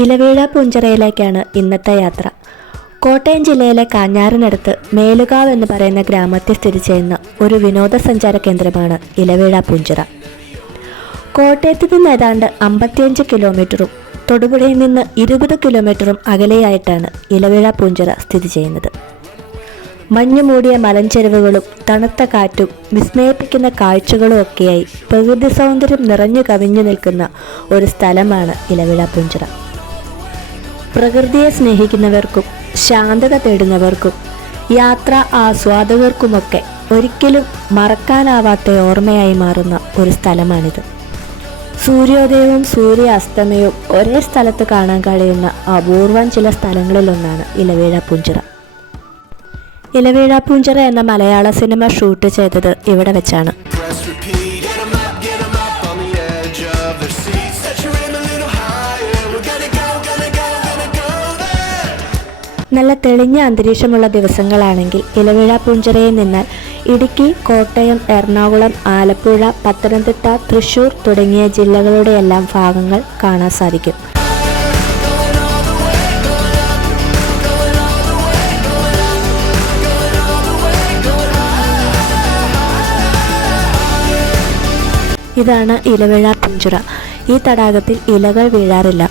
ഇലവീഴ പൂഞ്ചിറയിലേക്കാണ് ഇന്നത്തെ യാത്ര. കോട്ടയം ജില്ലയിലെ കാഞ്ഞാറിനടുത്ത് മേലുകാവ് എന്ന് പറയുന്ന ഗ്രാമത്തിൽ സ്ഥിതി ചെയ്യുന്ന ഒരു വിനോദസഞ്ചാര കേന്ദ്രമാണ് ഇലവീഴ പൂഞ്ചിറ. കോട്ടയത്ത് നിന്ന് ഏതാണ്ട് 55 കിലോമീറ്ററും തൊടുപുഴയിൽ നിന്ന് 20 കിലോമീറ്ററും അകലെയായിട്ടാണ് ഇലവീഴ പൂഞ്ചിറ സ്ഥിതി ചെയ്യുന്നത്. മഞ്ഞുമൂടിയ മലഞ്ചെരുവുകളും തണുത്ത കാറ്റും വിസ്മയിപ്പിക്കുന്ന കാഴ്ചകളും ഒക്കെയായി പ്രകൃതി സൗന്ദര്യം നിറഞ്ഞു കവിഞ്ഞു നിൽക്കുന്ന ഒരു സ്ഥലമാണ് ഇലവീഴ പൂഞ്ചിറ. പ്രകൃതിയെ സ്നേഹിക്കുന്നവർക്കും ശാന്തത തേടുന്നവർക്കും യാത്രാ ആസ്വാദകർക്കുമൊക്കെ ഒരിക്കലും മറക്കാനാവാത്ത ഓർമ്മയായി മാറുന്ന ഒരു സ്ഥലമാണിത്. സൂര്യോദയവും സൂര്യാസ്തമയവും ഒരേ സ്ഥലത്ത് കാണാൻ കഴിയുന്ന അപൂർവം ചില സ്ഥലങ്ങളിലൊന്നാണ് ഇലവീഴ പൂഞ്ചിറ. ഇലവീഴ പൂഞ്ചിറ എന്ന മലയാള സിനിമ ഷൂട്ട് ചെയ്തത് ഇവിടെ വെച്ചാണ്. നല്ല തെളിഞ്ഞ അന്തരീക്ഷമുള്ള ദിവസങ്ങളാണെങ്കിൽ ഇലവീഴ പൂഞ്ചിറയിൽ നിന്നാൽ ഇടുക്കി, കോട്ടയം, എറണാകുളം, ആലപ്പുഴ, പത്തനംതിട്ട, തൃശ്ശൂർ തുടങ്ങിയ ജില്ലകളുടെയെല്ലാം ഭാഗങ്ങൾ കാണാൻ സാധിക്കും. ഇതാണ് ഇലവീഴ പൂഞ്ചിറ. ഈ തടാകത്തിൽ ഇലകൾ വീഴാറില്ല.